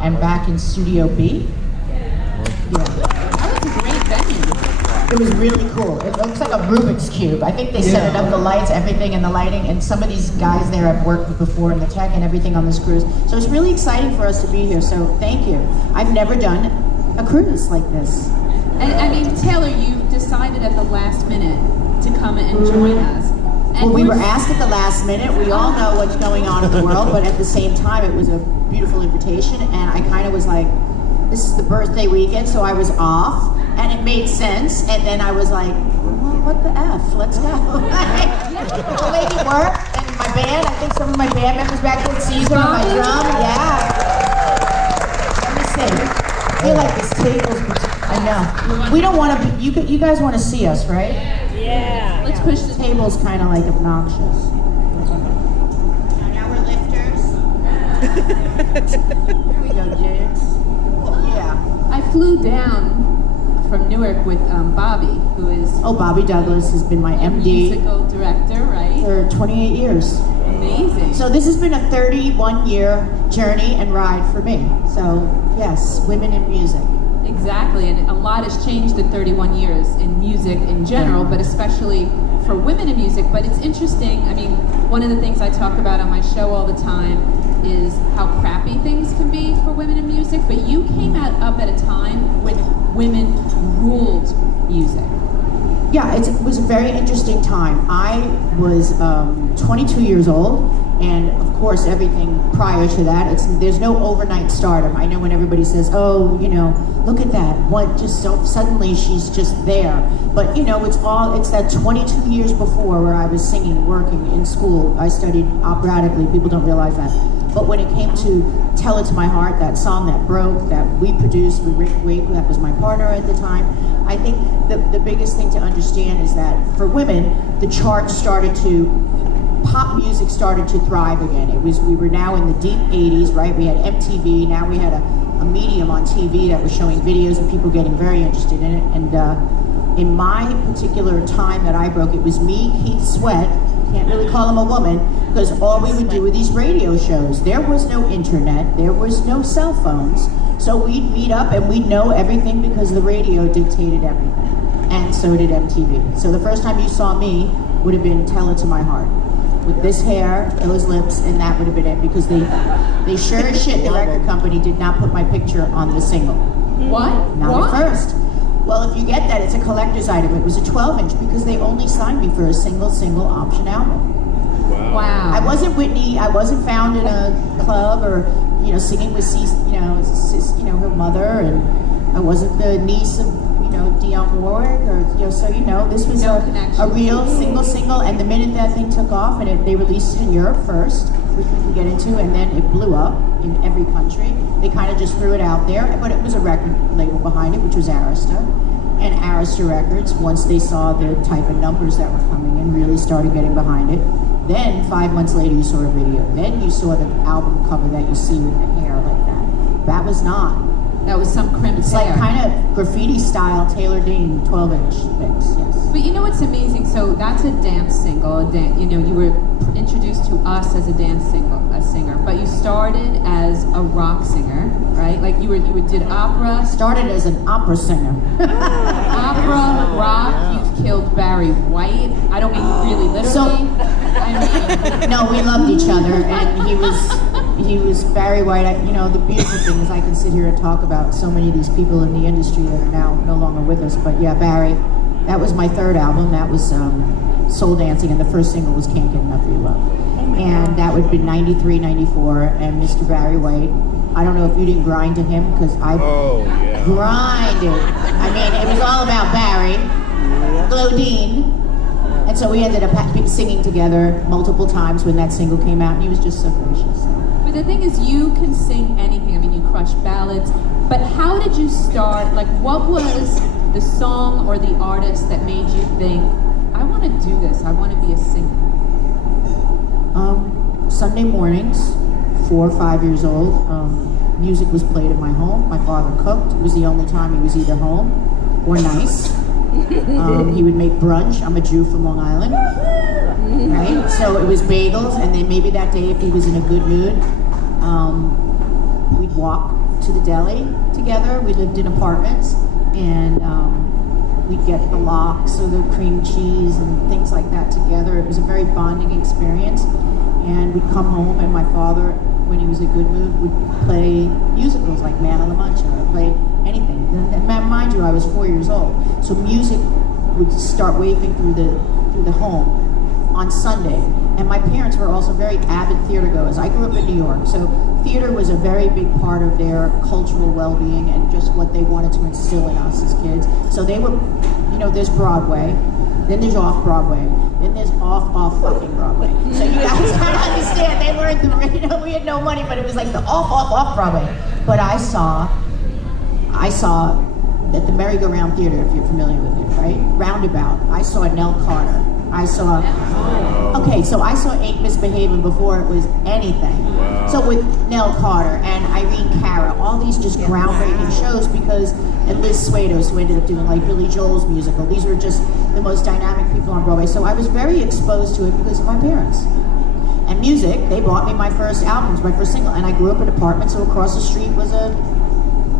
and back in Studio B. Yeah. That was a great venue. It was really cool. It looks like a Rubik's Cube. I think they set it up, the lights, everything, and the lighting, and some of these guys there I've worked with before in the tech and everything on this cruise. So it's really exciting for us to be here, so thank you. I've never done a cruise like this. And I mean, Taylor, you decided at the last minute to come and join us. And Well, we were asked at the last minute. We all know what's going on in the world, but at the same time, it was a beautiful invitation, and I kind of was like, this is the birthday weekend, so I was off, and it made sense, and then I was like, well, what the F, let's go. The lady worked, and my band, I think some of my band members back there, Caesar on my drum, yeah. Let me see. I feel like this table's, I know. We don't want to be, you guys want to see us, right? Yeah. Let's push the Table's kind of like obnoxious. Now we're lifters. Here we go, Jigs. Yeah. I flew down from Newark with Bobby, who is Oh, Bobby Douglas has been my MD musical director, right? for 28 years. Amazing. So this has been a 31-year journey and ride for me. So yes, women in music. Exactly, and a lot has changed in 31 years in music in general, but especially for women in music. But it's interesting, I mean, one of the things I talk about on my show all the time is how crappy things can be for women in music, but you came up at a time when women ruled music. Yeah, it was a very interesting time. I was 22 years old, and of course everything prior to that, there's no overnight stardom. I know when everybody says, oh, you know, look at that, what, just so suddenly she's just there. But you know, it's that 22 years before where I was singing, working in school. I studied operatically, people don't realize that. But when it came to Tell It to My Heart, that song that broke, that we produced with Rick Wake, that was my partner at the time, I think the biggest thing to understand is that for women, the charts started to, pop music started to thrive again. We were now in the deep 80s, right? We had MTV, now we had a medium on TV that was showing videos and people getting very interested in it. And in my particular time that I broke, it was me, Keith Sweat, can't really call him a woman, because all we would do were these radio shows. There was no internet, there was no cell phones, so we'd meet up and we'd know everything because the radio dictated everything, and so did MTV. So the first time you saw me would have been Tell It to My Heart, with this hair, those lips, and that would have been it, because they sure as shit, the record company did not put my picture on the single. What? Not at first. Well, if you get that, it's a collector's item. It was a 12-inch because they only signed me for a single option album. Wow. I wasn't Whitney. I wasn't found in a club or, you know, singing with her mother, and I wasn't the niece of, you know, Dionne Warwick, or, you know, so, you know, this was a real single, and the minute that thing took off, and they released it in Europe first, which we can get into, and then it blew up in every country. They kind of just threw it out there, but it was a record label behind it, which was Arista. And Arista Records, once they saw the type of numbers that were coming in, really started getting behind it. Then 5 months later, you saw a video. Then you saw the album cover that you see with the hair like that. That was not. That was some crimped It's hair. like kind of graffiti style Taylor Dayne 12-inch mix, yes. But you know what's amazing? So that's a dance single. You know, you were introduced to us as a singer, but you started as a rock singer, right? Like you did opera. Started as an opera singer. Opera, rock. You've killed Barry White. I don't mean really literally. I mean, No, we loved each other, and he was Barry White. You know, the beautiful thing is I can sit here and talk about so many of these people in the industry that are now no longer with us. But yeah, Barry, that was my third album. That was Soul Dancing, and the first single was Can't Get Enough of Your Love. And that would have been 93, 94, and Mr. Barry White. I don't know if you didn't grind to him, because I grinded. I mean, it was all about Barry, Dayne. And so we ended up singing together multiple times when that single came out, and he was just so gracious. but the thing is, you can sing anything. I mean, you crush ballads. But how did you start? Like, what was the song or the artist that made you think, I want to do this, I want to be a singer? Sunday mornings, 4 or 5 years old, music was played in my home. My father cooked. It was the only time he was either home or nice. He would make brunch. I'm a Jew from Long Island, right? So it was bagels, and then maybe that day, if he was in a good mood, we'd walk to the deli together. We lived in apartments, and we'd get the lox or the cream cheese and things like that together. It was a very bonding experience. And we'd come home, and my father, when he was in a good mood, would play musicals like Man on the Munch, or play anything. And mind you, I was 4 years old, so music would start wafting through the home on Sunday. And my parents were also very avid theater goers. I grew up in New York, so theater was a very big part of their cultural well-being and just what they wanted to instill in us as kids. So they were, there's Broadway, then there's off-Broadway, then there's off fucking Broadway. So you guys gotta understand, they weren't we had no money, but it was like the off Broadway. But I saw at the Merry-Go-Round Theater, if you're familiar with it, right? Roundabout. I saw Nell Carter. I saw Ain't Misbehaving before it was anything. Wow. So with Nell Carter and Irene Cara, all these just groundbreaking shows and Liz Swados, who ended up doing like Billy Joel's musical. These were just the most dynamic people on Broadway. So I was very exposed to it because of my parents. And music, they bought me my first albums, my first single, and I grew up in an apartment, so across the street was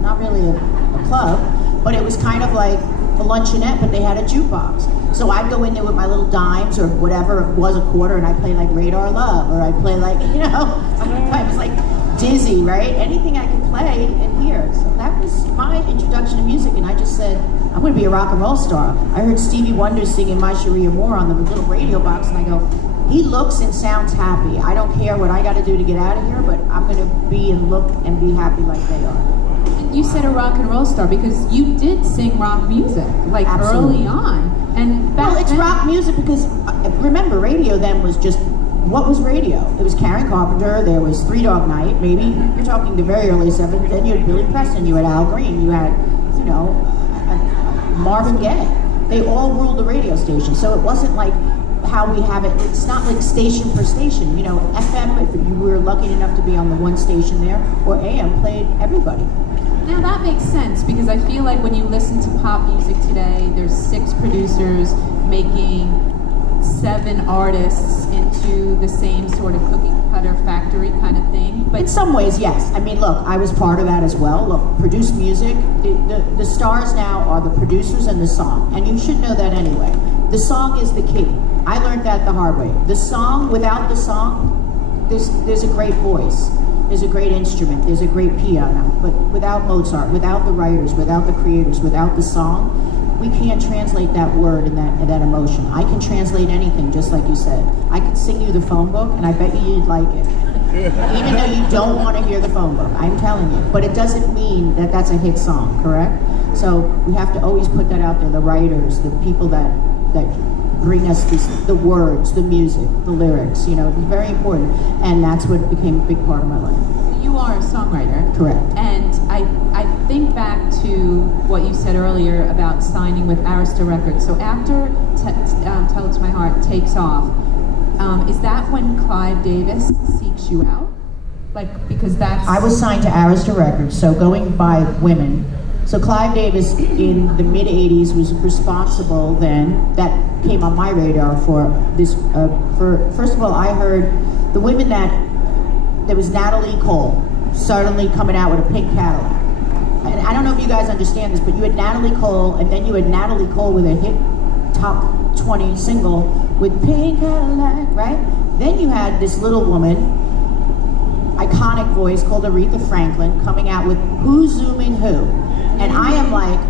not really a club, but it was kind of like a luncheonette, but they had a jukebox. So I'd go in there with my little dimes or whatever it was, a quarter, and I'd play like Radar Love, or I'd play like, I was like Dizzy, right? Anything I could play in here. So that was my introduction to music, and I just said, I'm gonna be a rock and roll star. I heard Stevie Wonder singing My Sharia Moore on the little radio box, and I go, he looks and sounds happy. I don't care what I gotta do to get out of here, but I'm gonna be and look and be happy like they are. You said a rock and roll star because you did sing rock music, like Absolutely. early on. And well, it's rock music because, remember, radio then was just, what was radio? It was Karen Carpenter, there was Three Dog Night, maybe, you're talking the very early 70s, then you had Billy Preston, you had Al Green, you had, Marvin Gaye. They all ruled the radio station, so it wasn't like how we have it. It's not like station per station. FM, if you were lucky enough to be on the one station there, or AM played everybody. Now that makes sense because I feel like when you listen to pop music today, there's 6 producers making 7 artists into the same sort of cookie cutter factory kind of thing. But in some ways, yes. I mean, look, I was part of that as well. Look, produced music, the stars now are the producers and the song, and you should know that anyway. The song is the key. I learned that the hard way. The song, without the song, there's a great voice. There's a great instrument, there's a great piano, but without Mozart, without the writers, without the creators, without the song, we can't translate that word and that emotion. I can translate anything, just like you said. I could sing you the phone book, and I bet you'd like it. Even though you don't want to hear the phone book, I'm telling you. But it doesn't mean that that's a hit song, correct? So we have to always put that out there, the writers, the people that bring us the words, the music, the lyrics, it's very important. And that's what became a big part of my life. You are a songwriter. Correct. And I think back to what you said earlier about signing with Arista Records. So after Tell It to My Heart takes off, is that when Clive Davis seeks you out? Because that's... I was signed to Arista Records, so going by women. So Clive Davis in the mid-'80s was responsible then, that came on my radar for this, first of all, I heard the women there was Natalie Cole, suddenly coming out with a pink Cadillac. And I don't know if you guys understand this, but you had Natalie Cole, and then you had Natalie Cole with a hit top 20 single with Pink Cadillac, right? Then you had this little woman, iconic voice called Aretha Franklin, coming out with Who's Zooming Who? And I am like,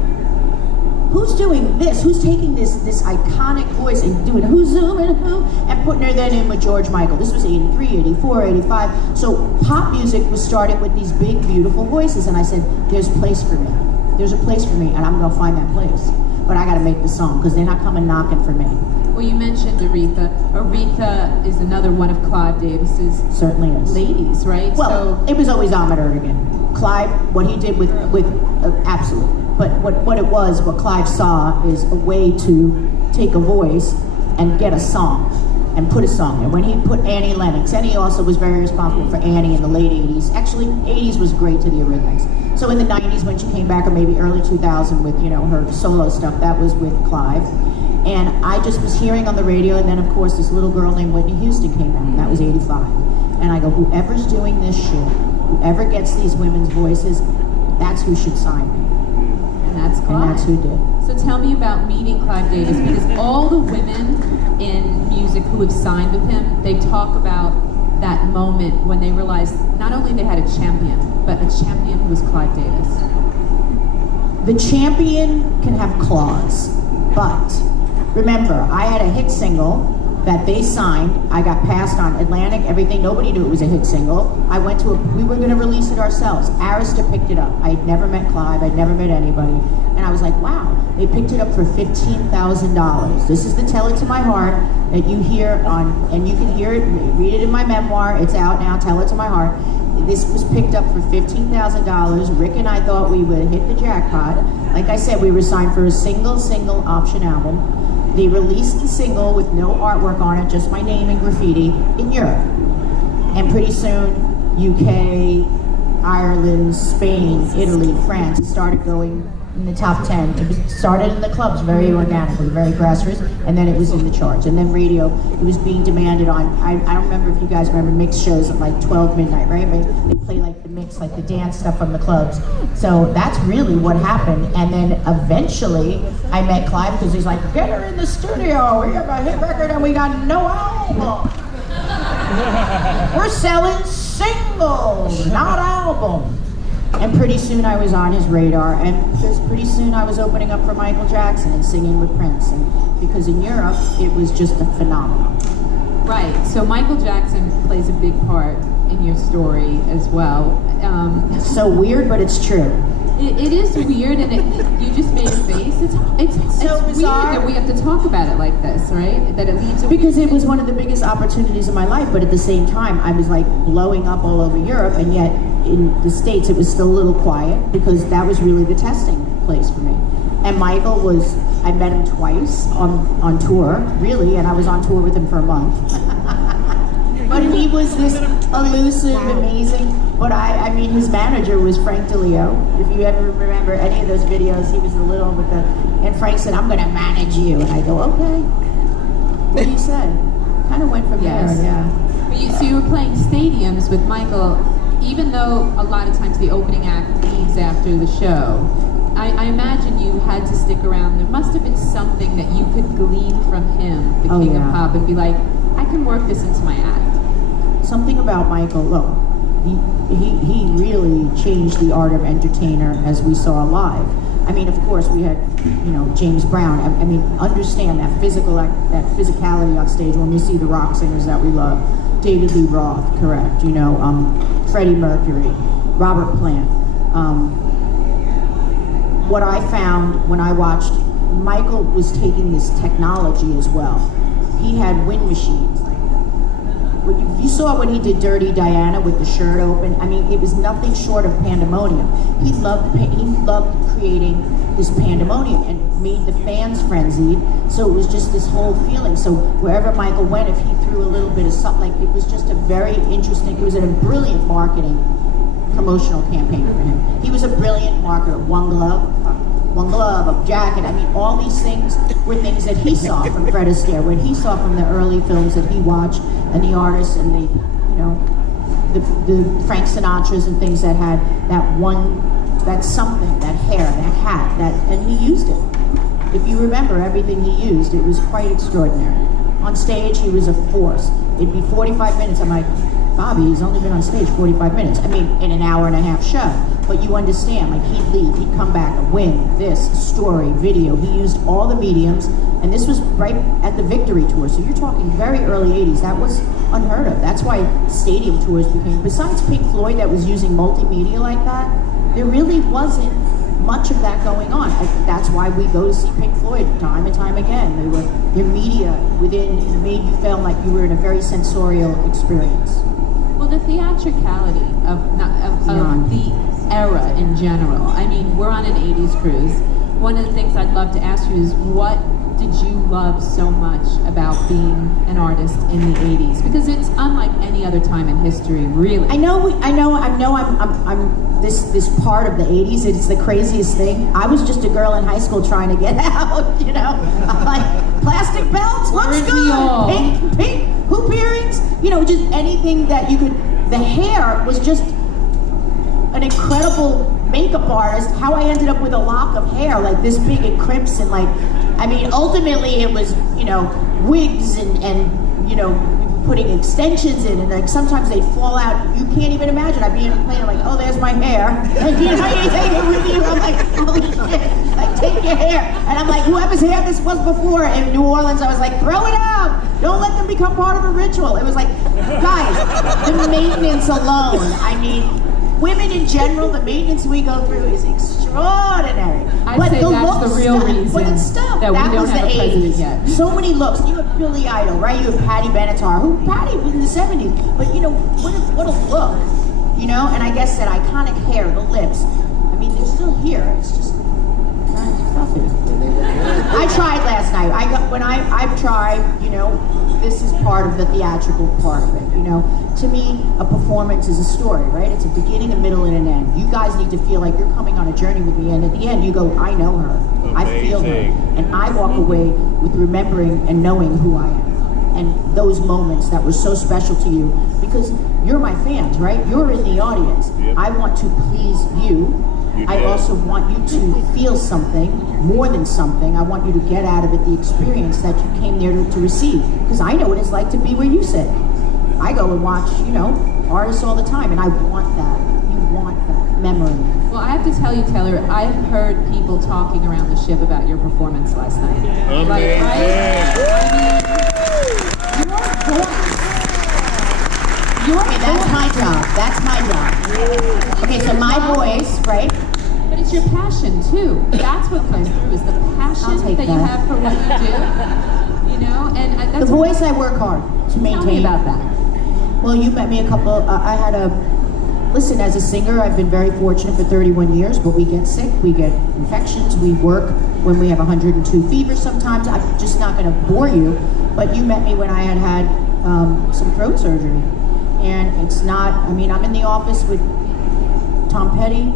who's doing this? Who's taking this iconic voice and doing Who's Zooming Who? And putting her then in with George Michael. This was 83, 84, 85. So pop music was starting with these big, beautiful voices. And I said, there's a place for me. There's a place for me, and I'm gonna find that place. But I gotta make the song, because they're not coming knocking for me. Well, you mentioned Aretha. Aretha is another one of Clive Davis's Certainly is. ladies, right? Well, it was always Ahmet Ertegun. Clive, what he did with absolutely. But what Clive saw is a way to take a voice and get a song and put a song in. When he put Annie Lennox, and he also was very responsible for Annie in the late 80s. Actually, 80s was great to the Eurythmics. So in the 90s when she came back, or maybe early 2000 with, her solo stuff, that was with Clive. And I just was hearing on the radio, and then of course this little girl named Whitney Houston came out, and that was 85. And I go, whoever's doing this shit, whoever gets these women's voices, that's who should sign me. And that's Clive. And that's who did. So tell me about meeting Clive Davis, because all the women in music who have signed with him, they talk about that moment when they realized not only they had a champion, but a champion who was Clive Davis. The champion can have claws, but remember, I had a hit single that they signed. I got passed on Atlantic, everything. Nobody knew it was a hit single. We were going to release it ourselves. Arista picked it up. I'd never met Clive. I'd never met anybody. And I was like, wow. They picked it up for $15,000. This is the Tell It to My Heart that you hear on, and you can hear it, read it in my memoir. It's out now, Tell It to My Heart. This was picked up for $15,000. Rick and I thought we would hit the jackpot. Like I said, we were signed for a single option album. They released the single with no artwork on it, just my name and graffiti in Europe. And pretty soon, UK, Ireland, Spain, Italy, France, it started going in the top 10. It started in the clubs very organically, very grassroots, and then it was in the charts. And then radio, it was being demanded on, I don't remember if you guys remember mix shows at like 12 midnight, right? They play like the mix, like the dance stuff from the clubs. So that's really what happened. And then eventually, I met Clive because he's like, get her in the studio, we have a hit record and we got no album. We're selling singles, not albums. And pretty soon I was on his radar, and because pretty soon I was opening up for Michael Jackson and singing with Prince, and because in Europe it was just a phenomenon. Right, so Michael Jackson plays a big part in your story as well. It's so weird, but it's true. It is weird, and you just made a face. It's so bizarre weird that we have to talk about it like this, right? That it leaves because it was one of the biggest opportunities of my life, but at the same time, I was like blowing up all over Europe, and yet in the States it was still a little quiet because that was really the testing place for me. And Michael was, I met him twice on tour, really, and I was on tour with him for a month. But he was this elusive, amazing, but I mean, his manager was Frank DeLeo. If you ever remember any of those videos, he was the little with the, and Frank said, I'm gonna manage you. And I go, okay. What he said. Kind of went from there, yeah. But so you were playing stadiums with Michael, even though a lot of times the opening act leaves after the show. I imagine you had to stick around. There must have been something that you could glean from him, the king of pop, and be like, I can work this into my act. Something about Michael, look, he really changed the art of entertainer as we saw live. I mean, of course, we had, James Brown. I mean, understand that physicality on stage when we see the rock singers that we love. David Lee Roth, correct, Freddie Mercury, Robert Plant. What I found when I watched, Michael was taking this technology as well. He had wind machines. You saw when he did Dirty Diana with the shirt open. I mean, it was nothing short of pandemonium. He loved creating this pandemonium and made the fans frenzied. So it was just this whole feeling. So wherever Michael went, if he threw a little bit of something, it was just a very interesting, it was a brilliant marketing promotional campaign for him. He was a brilliant marketer. One glove, a jacket. I mean, all these things were things that he saw from Fred Astaire, what he saw from the early films that he watched, and the artists and the Frank Sinatras and things that had that something, that hair, that hat, and he used it. If you remember everything he used, it was quite extraordinary. On stage, he was a force. It'd be 45 minutes. I'm like, Bobby, he's only been on stage 45 minutes. I mean, in an hour and a half show. But you understand, like he'd leave, he'd come back, a win, this, story, video. He used all the mediums, and this was right at the Victory Tour. So you're talking very early 80s. That was unheard of. That's why stadium tours became, besides Pink Floyd that was using multimedia like that, there really wasn't much of that going on. That's why we go to see Pink Floyd time and time again. Their media made you feel like you were in a very sensorial experience. Well, the theatricality of the era in general. I mean, we're on an 80s cruise. One of the things I'd love to ask you is, what did you love so much about being an artist in the 80s? Because it's unlike any other time in history, really. I'm this part of the 80s. It's the craziest thing. I was just a girl in high school trying to get out, I'm like, plastic belts, looks good. Pink, hoop earrings, just anything that you could. The hair was just an incredible makeup artist, how I ended up with a lock of hair like this big and crimson, like, I mean, ultimately it was, you know, wigs and you know, putting extensions in, and like sometimes they'd fall out. You can't even imagine. I'd be in a plane, I'm like, oh, there's my hair. And you know, you take it with you. I'm like, holy shit, like, take your hair. And I'm like, whoever's hair this was before in New Orleans, I was like, throw it out. Don't let them become part of a ritual. It was like, guys, the maintenance alone, I mean, women in general, the maintenance we go through is extraordinary. I'd say that's the real reason but it's stuff. that we don't was have the a president 80s. yet. So many looks. You have Billy Idol, right? You have Patti Benatar, who Patti was in the 70s. But you know, what a look. You know, and I guess that iconic hair, the lips. I mean, they're still here. It's just kind of stuffy. I tried last night. I've tried, you know, this is part of the theatrical part of it, you know. To me, a performance is a story, right? It's a beginning, a middle, and an end. You guys need to feel like you're coming on a journey with me, and at the end you go, I know her, I feel her, and I walk away with remembering and knowing who I am. And those moments that were so special to you, because you're my fans, right? You're in the audience. Yep. I want to please you. I also want you to feel something, more than something. I want you to get out of it the experience that you came there to receive. Because I know what it's like to be where you sit. I go and watch, you know, artists all the time, and I want that. You want that memory. Well, I have to tell you, Taylor, I've heard people talking around the ship about your performance last night. Amazing. Like, That's my job. That's my job. Okay, so my voice, right? But it's your passion too. That's what comes through, is the passion that you have for what you do. You know, and that's The voice I work hard to maintain. Tell me about that. Well, you met me a couple. Listen, as a singer, I've been very fortunate for 31 years, but we get sick, we get infections, we work when we have 102 fever sometimes. I'm just not going to bore you, but you met me when I had some throat surgery. And it's not, I mean, I'm in the office with Tom Petty,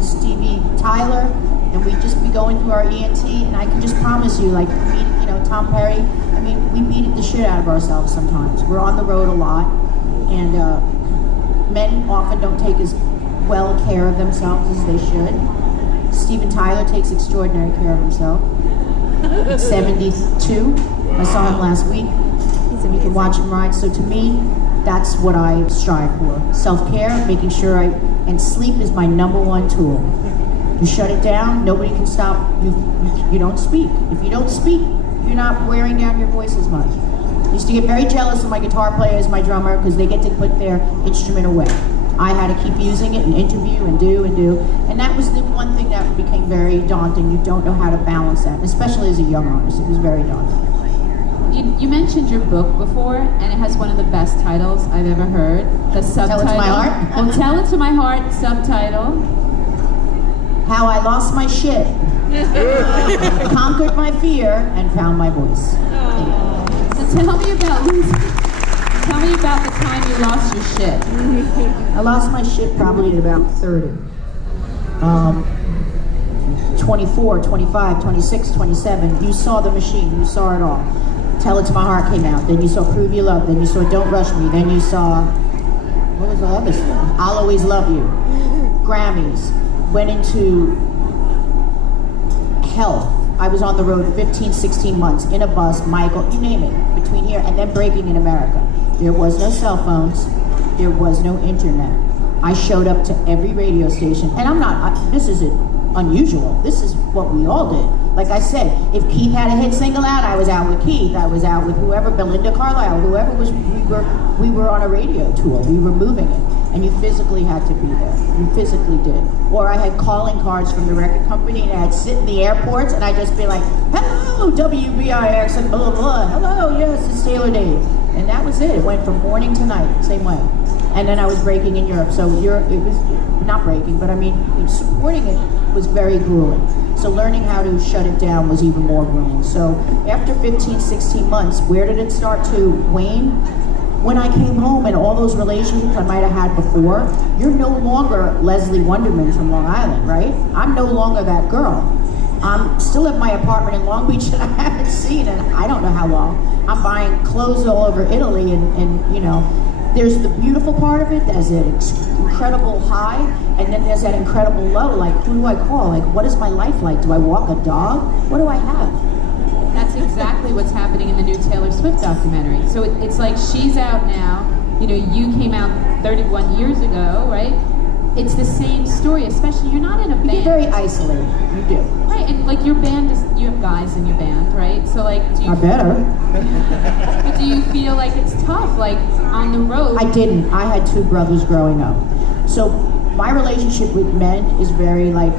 Stevie Tyler, and we just be going through our ENT, and I can just promise you, like, you know, Tom Petty, I mean, we beat the shit out of ourselves sometimes. We're on the road a lot, and men often don't take as well care of themselves as they should. Steven Tyler takes extraordinary care of himself. He's 72. I saw him last week. You can watch him ride. So to me, that's what I strive for. Self-care, making sure and sleep is my #1 tool. You shut it down, nobody can stop you. You don't speak. If you don't speak, you're not wearing down your voice as much. I used to get very jealous of my guitar players, my drummer, because they get to put their instrument away. I had to keep using it and interview and do. And that was the one thing that became very daunting. You don't know how to balance that, and especially as a young artist, it was very daunting. You mentioned your book before, and it has one of the best titles I've ever heard. The subtitle. Tell It to My Heart? Well, Tell It to My Heart, subtitle. How I lost my shit, conquered my fear, and found my voice. So tell me about the time you lost your shit. I lost my shit probably at about 30. 24, 25, 26, 27. You saw The Machine, you saw it all. Tell It to My Heart came out. Then you saw Prove You Love. Then you saw Don't Rush Me. Then you saw, what was the other stuff? I'll Always Love You. Grammys. Went into health. I was on the road 15, 16 months in a bus, Michael, you name it, between here and then breaking in America. There was no cell phones. There was no internet. I showed up to every radio station, and this isn't unusual. This is what we all did. Like I said, if Keith had a hit single out, I was out with Keith. I was out with whoever, Belinda Carlisle, whoever was. We were on a radio tour. We were moving it, and you physically had to be there. You physically did. Or I had calling cards from the record company, and I'd sit in the airports, and I'd just be like, "Hello, WBIX," and blah blah blah. "Hello, yes, it's Taylor Dayne," and that was it. It went from morning to night, same way. And then I was breaking in Europe, so it was not breaking, but I mean, supporting it was very grueling. So learning how to shut it down was even more grueling. So after 15, 16 months, where did it start to wane? When I came home and all those relationships I might have had before, you're no longer Leslie Wonderman from Long Island, right? I'm no longer that girl. I'm still at my apartment in Long Beach that I haven't seen in I don't know how long. I'm buying clothes all over Italy and you know, there's the beautiful part of it, there's that incredible high, and then there's that incredible low. Like, who do I call? Like, what is my life like? Do I walk a dog? What do I have? That's exactly what's happening in the new Taylor Swift documentary. So it's like she's out now. You know, you came out 31 years ago, right? It's the same story, especially you're not in a band. You're very isolated. You do. Right, and like your band is, you have guys in your band, right? So like, do you? I better. But do you feel like it's tough, like on the road? I didn't. I had two brothers growing up. So my relationship with men is very like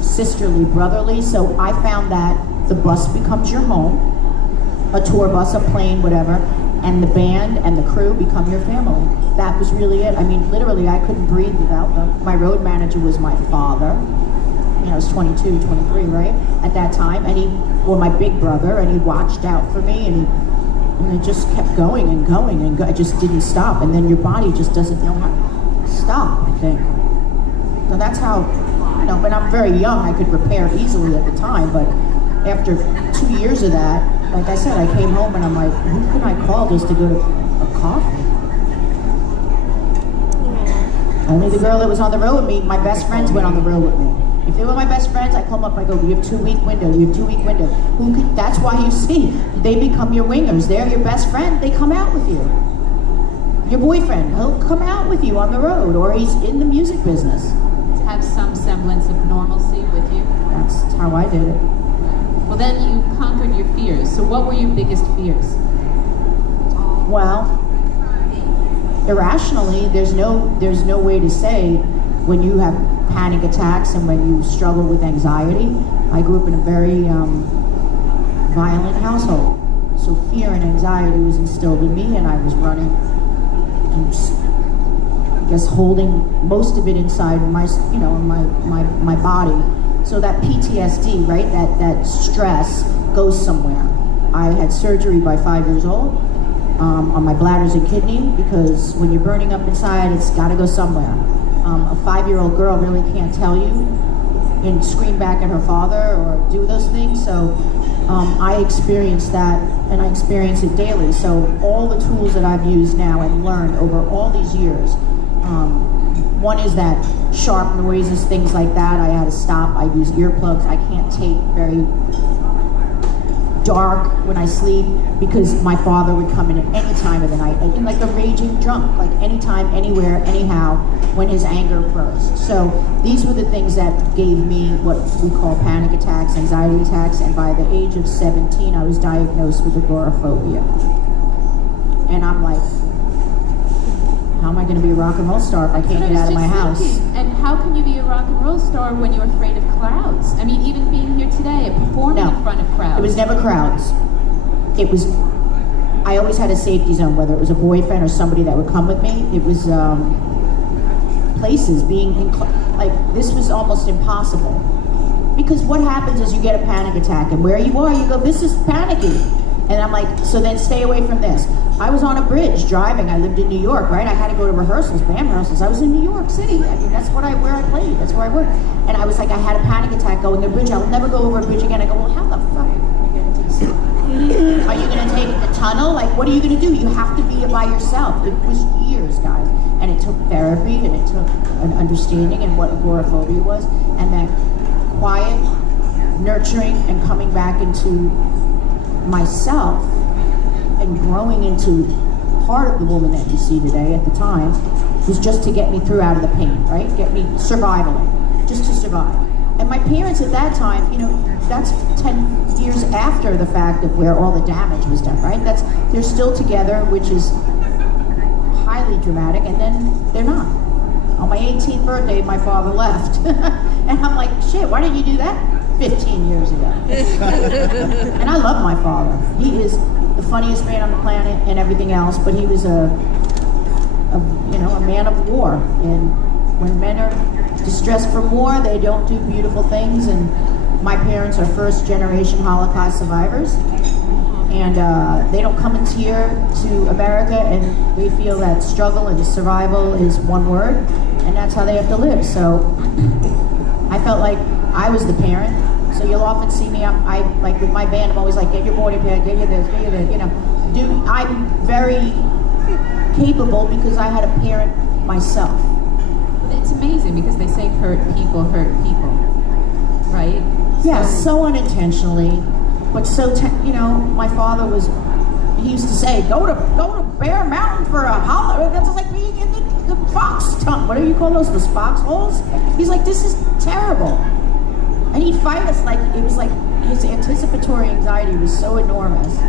sisterly, brotherly. So I found that the bus becomes your home, a tour bus, a plane, whatever, and the band and the crew become your family. That was really it. I mean, literally, I couldn't breathe without them. My road manager was my father. You know, I was 22, 23, right? At that time, and my big brother, and he watched out for me, and it just kept going and going, and it just didn't stop. And then your body just doesn't know how to stop, I think. So that's how, you know, when I'm very young, I could repair easily at the time, but after 2 years of that, like I said, I came home and I'm like, who can I call just to go to a coffee? Only the girl that was on the road with me, my best friends went on the road with me. If they were my best friends, I call them up, I go, you have 2 week window, you have 2 week window. That's why you see, they become your wingers. They're your best friend, they come out with you. Your boyfriend, he'll come out with you on the road, or he's in the music business. To have some semblance of normalcy with you. That's how I did it. Well, then you conquered your fears. So what were your biggest fears? Well, irrationally, there's no way to say when you have panic attacks and when you struggle with anxiety. I grew up in a very violent household, so fear and anxiety was instilled in me, and I was running and just, I guess, holding most of it inside my, you know, my body. So that PTSD, right, that stress goes somewhere. I had surgery by 5 years old on my bladders and kidney, because when you're burning up inside, it's got to go somewhere. A 5-year-old girl really can't tell you and scream back at her father or do those things. So I experienced that, and I experience it daily. So all the tools that I've used now and learned over all these years, one is that sharp noises, things like that, I had to stop. I use earplugs. I can't take very dark when I sleep, because my father would come in at any time of the night, like a raging drunk, like anytime, anywhere, anyhow, when his anger burst. So these were the things that gave me what we call panic attacks, anxiety attacks, and by the age of 17, I was diagnosed with agoraphobia. And I'm like, how am I going to be a rock and roll star if I can't get out of my house? And how can you be a rock and roll star when you're afraid of crowds? I mean, even being here today and performing in front of crowds. It was never crowds. It was, I always had a safety zone, whether it was a boyfriend or somebody that would come with me. It was places, being in, like, this was almost impossible. Because what happens is you get a panic attack, and where you are, you go, this is panicky. And I'm like, so then stay away from this. I was on a bridge driving. I lived in New York, right? I had to go to rehearsals, band rehearsals. I was in New York City. I mean, that's where I played. That's where I worked. And I was like, I had a panic attack going to a bridge. I'll never go over a bridge again. I go, well, how the fuck are you going to take this? Are you going to take the tunnel? Like, what are you going to do? You have to be by yourself. It was years, guys. And it took therapy, and it took an understanding and what agoraphobia was, and that quiet, nurturing, and coming back into myself and growing into part of the woman that you see today. At the time was just to get me through out of the pain, right? Get me surviving, just to survive. And my parents at that time, you know, that's 10 years after the fact of where all the damage was done, right? They're still together, which is highly dramatic, and then they're not. On my 18th birthday, my father left. And I'm like, shit, why didn't you do that 15 years ago? And I love my father. He is the funniest man on the planet and everything else, but he was a man of war. And when men are distressed from war, they don't do beautiful things. And my parents are first generation Holocaust survivors. And they don't come into here to America and they feel that struggle and survival is one word, and that's how they have to live. So I felt like I was the parent. So you'll often see me, I like with my band, I'm always like, get your boarding pad, get you this, you know. I'm very capable because I had a parent myself. It's amazing because they say hurt people, right? Yeah, so unintentionally, but so, my father he used to say, go to Bear Mountain for a holiday. That's like being in the fox tongue. What do you call those foxholes? He's like, this is terrible. And he'd fight us it was like his anticipatory anxiety was so enormous. It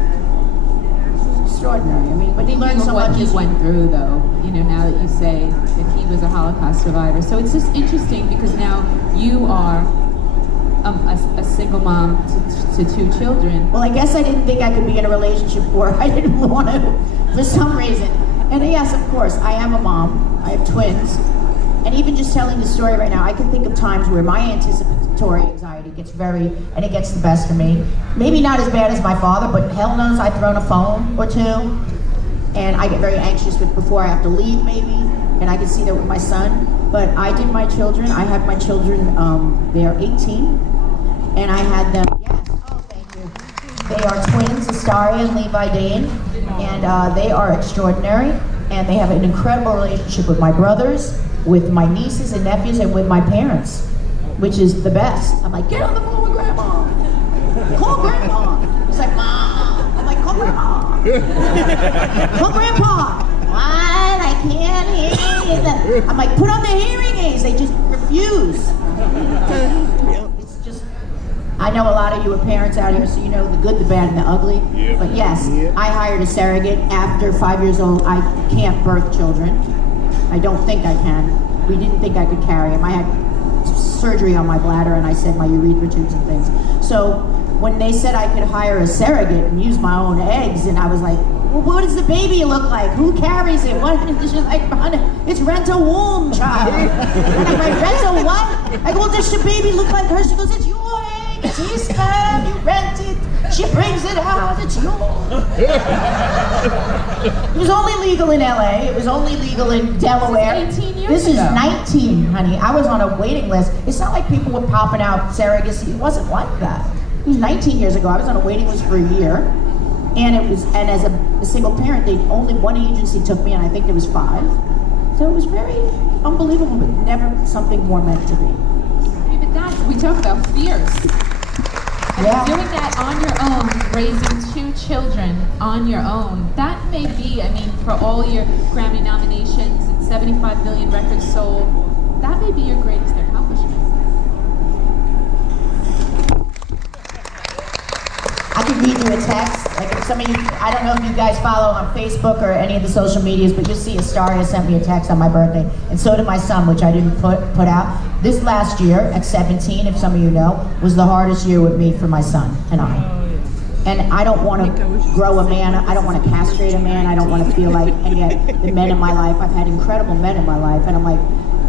was extraordinary. I mean, but he learned so much. What he went through, though, now that you say that he was a Holocaust survivor. So it's just interesting because now you are a single mom to 2 children. Well, I guess I didn't think I could be in a relationship where I didn't want to, for some reason. And yes, of course, I am a mom. I have twins. And even just telling the story right now, I can think of times where my anticipatory anxiety gets and it gets the best of me. Maybe not as bad as my father, but hell knows I've thrown a phone or 2. And I get very anxious before I have to leave, maybe. And I can see that with my son. But I did my children. I have my children, they are 18. And I had them, yes, oh, thank you. They are twins, Astaria and Levi Dayne. And they are extraordinary. And they have an incredible relationship with my brothers, with my nieces and nephews, and with my parents, which is the best. I'm like, get on the phone with Grandma. Call Grandma. He's like, Mom. I'm like, call Grandma. Call Grandpa. What? I can't hear you. I'm like, put on the hearing aids. They just refuse. It's just, I know a lot of you are parents out here, so you know the good, the bad, and the ugly. Yep. But yes, I hired a surrogate. After 5 years old, I can't birth children. I don't think I can. We didn't think I could carry him. I had surgery on my bladder, and I said my urethra tubes and things. So when they said I could hire a surrogate and use my own eggs, and I was like, well, what does the baby look like? Who carries it? What? She's like, it's rent-a-womb, child. And I'm like, rent-a-what? I go, well, does the baby look like her? She goes, it's your egg. It's his sperm. You rent it. She brings it out. It's yours. It was only legal in LA. It was only legal in Delaware. This is 18 years This is ago. 19, honey. I was on a waiting list. It's not like people were popping out surrogacy. It wasn't like that. It was 19 years ago. I was on a waiting list for a year. And as a single parent, only one agency took me, and I think there was 5. So it was very unbelievable, but never something more meant to be. But that's, we talk about fears. And Yeah. doing that on your own, raising 2 children on your own, that may be, for all your Grammy nominations and 75 million records sold, that may be your greatest accomplishment. I could read you a text. Like if some of you, I don't know if you guys follow on Facebook or any of the social medias, but you'll see Astaria sent me a text on my birthday, and so did my son, which I didn't put out. This last year, at 17, if some of you know, was the hardest year with me for my son and I. And I don't want to grow a man, I don't want to castrate a man, I don't want to feel like, and yet the men in my life, I've had incredible men in my life, and I'm like,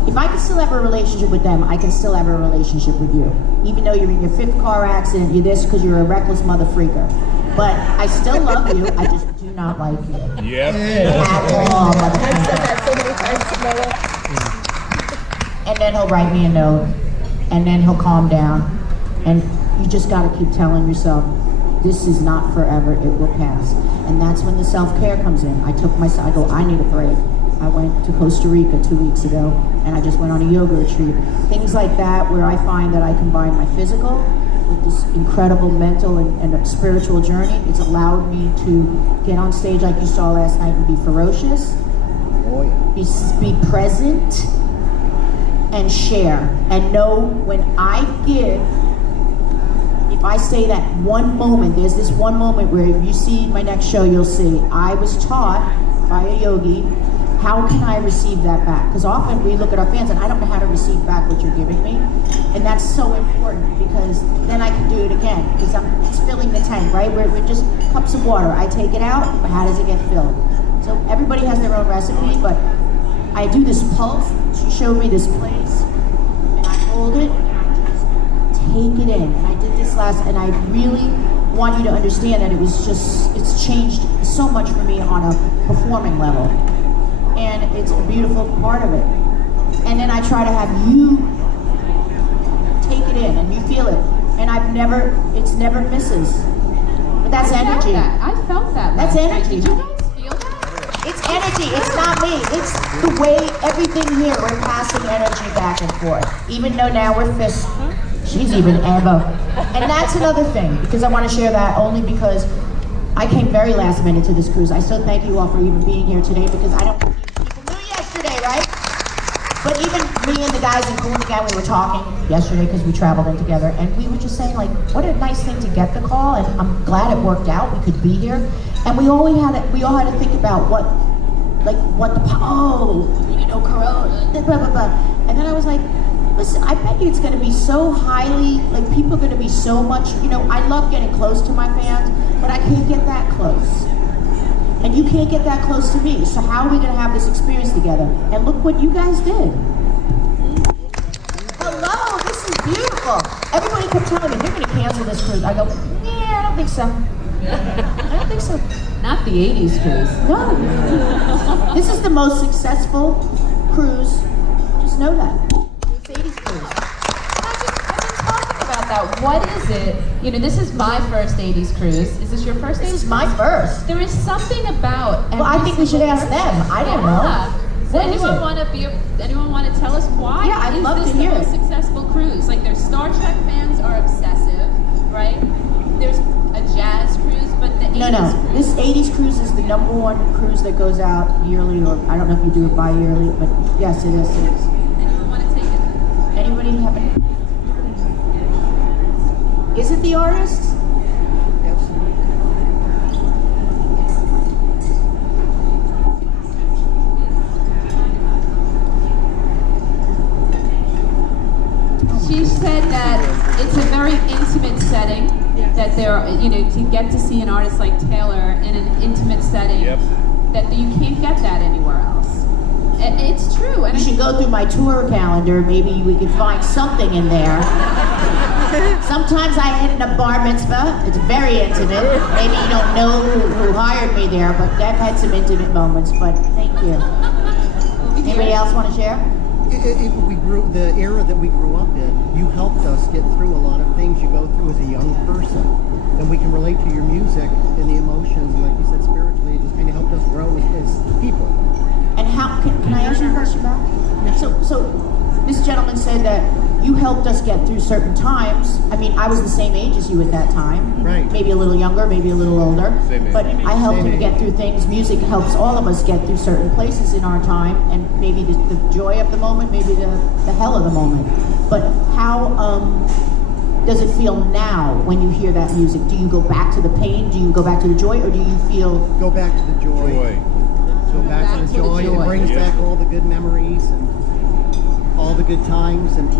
if I can still have a relationship with them, I can still have a relationship with you. Even though you're in your 5th car accident, you're this because you're a reckless mother freaker. But I still love you, I just do not like you. Yep. At all, motherfucker. And then he'll write me a note, and then he'll calm down, and you just gotta keep telling yourself, this is not forever, it will pass. And that's when the self-care comes in. I took my son, I go, I need a break. I went to Costa Rica 2 weeks ago, and I just went on a yoga retreat. Things like that where I find that I combine my physical with this incredible mental and spiritual journey. It's allowed me to get on stage like you saw last night and be ferocious, be present, and share. And know when I give, if I say that one moment, there's this one moment where if you see my next show, you'll see, I was taught by a yogi, how can I receive that back? Because often we look at our fans and I don't know how to receive back what you're giving me. And that's so important because then I can do it again because it's filling the tank, right? We're just cups of water. I take it out, but how does it get filled? So everybody has their own recipe, but I do this pulse. She showed me this place and I hold it and I just take it in. And I did this and I really want you to understand that it's changed so much for me on a performing level. And it's a beautiful part of it. And then I try to have you take it in and you feel it. And it's never misses. But that's energy. I felt that. That's last night. energy. Did you guys feel that? It's energy. It's not me. It's the way everything here. We're passing energy back and forth. Even though now we're fists. She's even Amber. And that's another thing, because I want to share that only because I came very last minute to this cruise. I so thank you all for even being here today, because I don't think people knew yesterday, right? But even me and the guys in Cool Gang, we were talking yesterday because we traveled in together, and we were just saying, like, what a nice thing to get the call, and I'm glad it worked out. We could be here, and we all had to think about Corona, blah blah blah. And then I was like, listen, I bet you it's going to be so highly, like, people are going to be so much, I love getting close to my fans, but I can't get that close. And you can't get that close to me. So how are we going to have this experience together? And look what you guys did. Hello, this is beautiful. Everybody kept telling me, they're going to cancel this cruise. I go, yeah, I don't think so. I don't think so. Not the 80s cruise. No. This is the most successful cruise. Just know that. It's 80s cruise. What is it? This is my first 80s cruise. Is this your first 80s cruise? This is my first. There is something about. Well, I think we should ask them. I don't know. Does anyone want to tell us why? Yeah, I'd love to hear it. Is this the most successful cruise? Like, their Star Trek fans are obsessive, right? There's a jazz cruise, but the 80s cruise. This 80s cruise is the #1 cruise that goes out yearly, or I don't know if you do it bi-yearly, but yes, it is. Anyone want to take it? Anybody have any? Is it the artists? She said that it's a very intimate setting, that there, to get to see an artist like Taylor in an intimate setting, that you can't get that anywhere else. It's true. And you should go through my tour calendar. Maybe we could find something in there. Sometimes I hit a bar mitzvah. It's very intimate. Maybe you don't know who hired me there, but I've had some intimate moments. But thank you. Anybody else want to share? The era that we grew up in, you helped us get through a lot of things you go through as a young person. And we can relate to your music and the emotions, like you said, spiritually. It just kind of helped us grow as people. And how, can I ask you a question back? So this gentleman said that you helped us get through certain times. I mean, I was the same age as you at that time. Right. Maybe a little younger, maybe a little older. Same age. But I helped him get through things. Music helps all of us get through certain places in our time, and maybe the joy of the moment, maybe the hell of the moment. But how does it feel now when you hear that music? Do you go back to the pain? Do you go back to the joy? Or do you feel... Go back to the joy. Go back to the joy. It brings back all the good memories and all the good times, and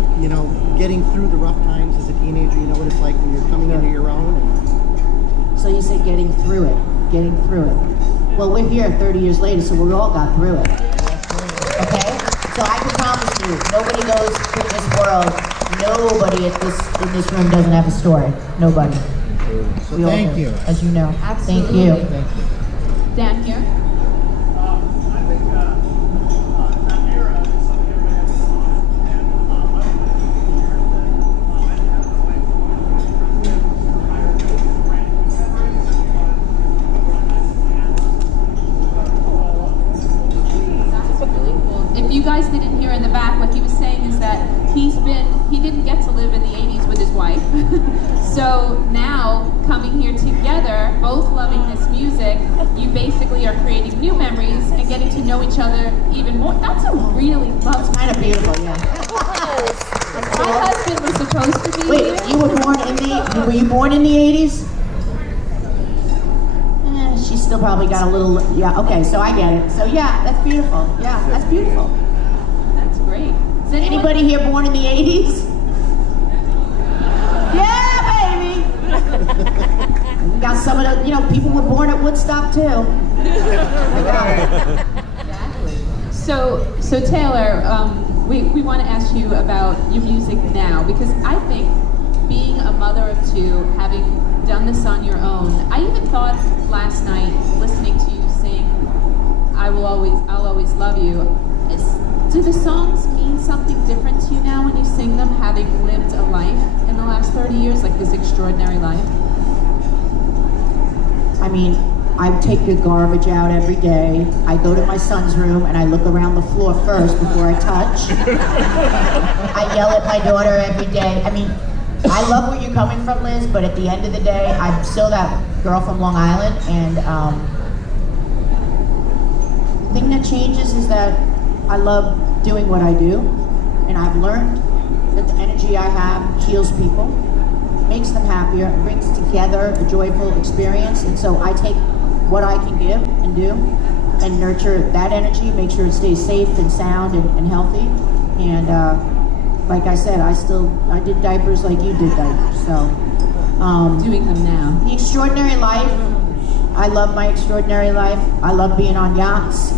getting through the rough times as a teenager. You know what it's like when you're coming into your own. So you say getting through it. Well, we're here 30 years later, so we all got through it. Okay? So I can promise you, nobody goes through this world. Nobody in this room doesn't have a story. Nobody. So thank you. As you know. Absolutely. Thank you. Dan here. I think that era is something everybody has to talk about. And my wife That's really cool. If you guys didn't hear in the back, what he was saying is that he didn't get to live in the 80s with his wife. So now, coming here together, both loving this music, you basically are creating new memories and getting to know each other even more. That's a really lovely. Kind of beautiful, yeah. My husband was supposed to be Wait, here. you were born in the 80s? She's still probably got a little, yeah, okay, so I get it. So yeah, that's beautiful. Yeah, that's beautiful. That's great. Is anyone- Anybody here born in the 80s? Yeah, baby! We got some of the, people were born at Woodstock too. I got it. Exactly. So Taylor, we want to ask you about your music now, because I think being a mother of two, having done this on your own, I even thought last night, listening to you sing I'll Always Love You, do the songs mean something different to you now when you sing them, having lived a life in the last 30 years, like this extraordinary life? I mean, I take the garbage out every day. I go to my son's room and I look around the floor first before I touch. I yell at my daughter every day. I mean, I love where you're coming from, Liz, but at the end of the day, I'm still that girl from Long Island, and the thing that changes is that I love doing what I do, and I've learned that the energy I have heals people, makes them happier, and brings together a joyful experience, and so I take what I can give and do, and nurture that energy, make sure it stays safe and sound and healthy, and like I said, I did diapers like you did diapers, so. Doing them now. The extraordinary life, I love my extraordinary life. I love being on yachts.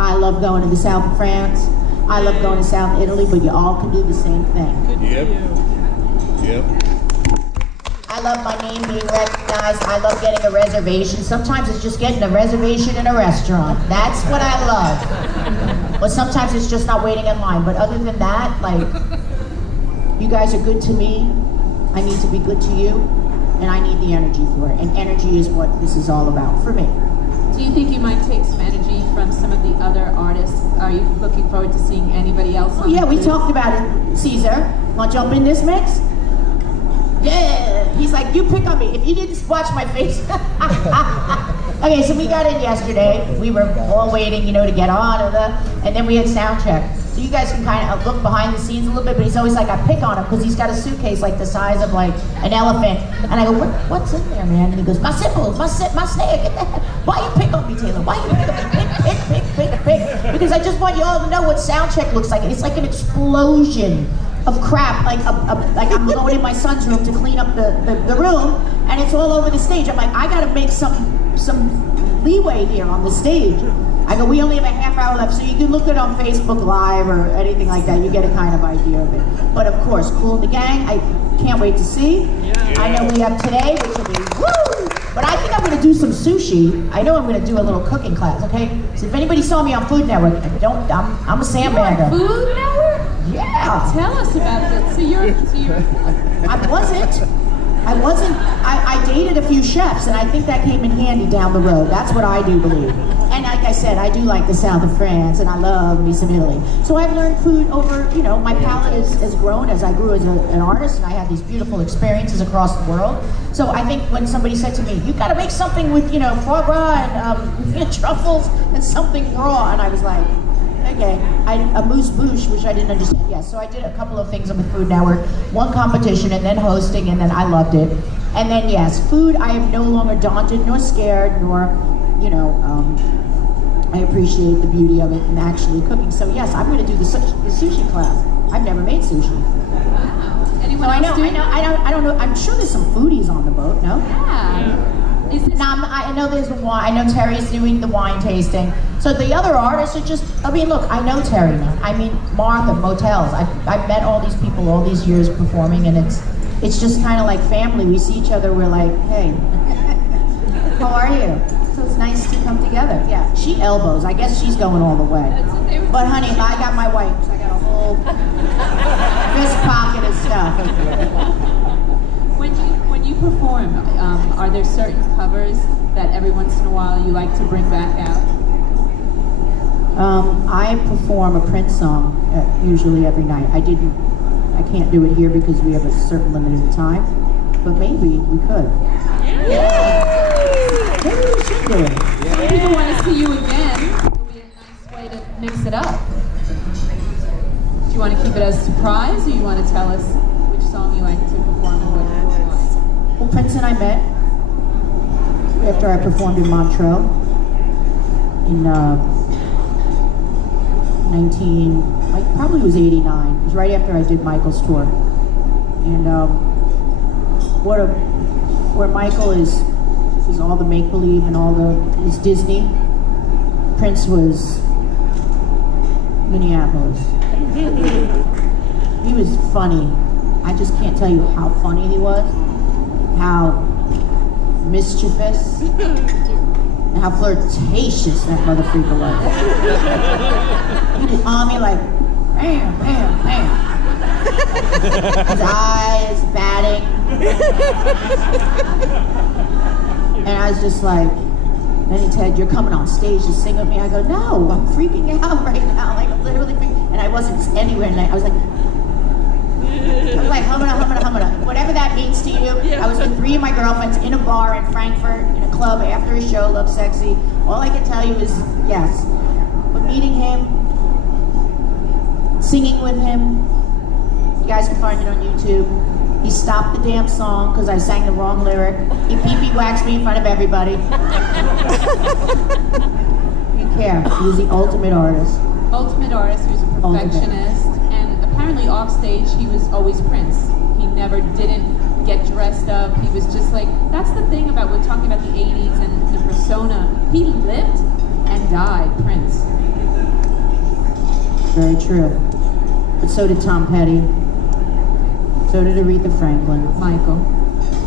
I love going to the south of France. I love going to South Italy, but you all can do the same thing. Yep. I love my name being recognized. I love getting a reservation. Sometimes it's just getting a reservation in a restaurant. That's what I love. But sometimes it's just not waiting in line. But other than that, like, you guys are good to me. I need to be good to you. And I need the energy for it. And energy is what this is all about for me. Do you think you might take some energy from some of the other artists? Are you looking forward to seeing anybody else on Yeah, the we cruise? talked about it. Caesar, want to jump in this mix? Yeah. He's like, you pick on me. If you didn't watch my face. Okay, so we got in yesterday. We were all waiting, to get on, and then we had sound check. So you guys can kind of look behind the scenes a little bit, but he's always like, I pick on him because he's got a suitcase like the size of like an elephant. And I go, what's in there, man? And he goes, my symbols, my snake. Why you pick on me, Taylor? Why you pick on me? Pick. Because I just want you all to know what sound check looks like. It's like an explosion of crap, like I'm going in my son's room to clean up the room, and it's all over the stage. I'm like, I gotta make some leeway here on the stage. I go, we only have a half hour left, so you can look it on Facebook Live or anything like that. You get a kind of idea of it. But of course, Kool and the Gang, I can't wait to see. Yeah. I know we have today, which will be woo! But I think I'm gonna do some sushi. I know I'm gonna do a little cooking class, okay? So if anybody saw me on Food Network, I'm a sandbagger. You are Food Network? Yeah. Tell us about that. So you're I dated a few chefs, and I think that came in handy down the road. That's what I do believe. And like I said, I do like the south of France, and I love me some Italy. So I've learned food over, my palate has grown as I grew as an artist, and I had these beautiful experiences across the world. So I think when somebody said to me, you gotta make something with, foie gras and truffles and something raw, and I was like, okay, a moose bouche, which I didn't understand. Yes, so I did a couple of things on the Food Network, one competition, and then hosting, and then I loved it. And then yes, food, I am no longer daunted, nor scared, nor, I appreciate the beauty of it and actually cooking. So yes, I'm going to do the sushi class. I've never made sushi. Wow. Anyone So else doing it? I don't know. I'm sure there's some foodies on the boat. No. Yeah. Is this I know there's wine. I know Terry's doing the wine tasting. So the other artists are just. Look, I know Terry now. Martha, Motels. I've met all these people all these years performing, and it's just kind of like family. We see each other. We're like, hey, how are you? So it's nice to come together. Yeah, she elbows. I guess she's going all the way. That's what they were But honey, I got my wipes. I got a whole wrist pocket of stuff. When you perform, are there certain covers that every once in a while you like to bring back out? I perform a Prince song usually every night. I can't do it here because we have a certain limited time, but maybe we could. Yeah. Maybe we should do it. If people want to see you again, it'll be a nice way to mix it up. Do you want to keep it as a surprise, or you want to tell us which song you like to perform and what? Well, Prince and I met after I performed in Montreux in probably was 89. It was right after I did Michael's tour. And where Michael is all the make-believe and is Disney. Prince was Minneapolis. He was funny. I just can't tell you how funny he was, how mischievous, and how flirtatious that mother freaker was. He was on me like, bam, bam, bam. His eyes batting. And I was just like, Then he said, "You're coming on stage to sing with me." I go, "No, I'm freaking out right now. Like, I'm literally freaking," and I wasn't anywhere. And I was like, humming. Whatever that means to you. Yeah. I was with 3 of my girlfriends in a bar in Frankfurt, in a club after a show, Love Sexy. All I can tell you is yes. But meeting him, singing with him, you guys can find it on YouTube. He stopped the damn song because I sang the wrong lyric. He pee-pee waxed me in front of everybody. He didn't care. He was the ultimate artist. Ultimate artist, he was a perfectionist, and apparently off stage he was always Prince. He never didn't get dressed up. He was just like, that's the thing about, we're talking about the 80s and the persona. He lived and died Prince. Very true. But so did Tom Petty. So did Aretha Franklin. Michael.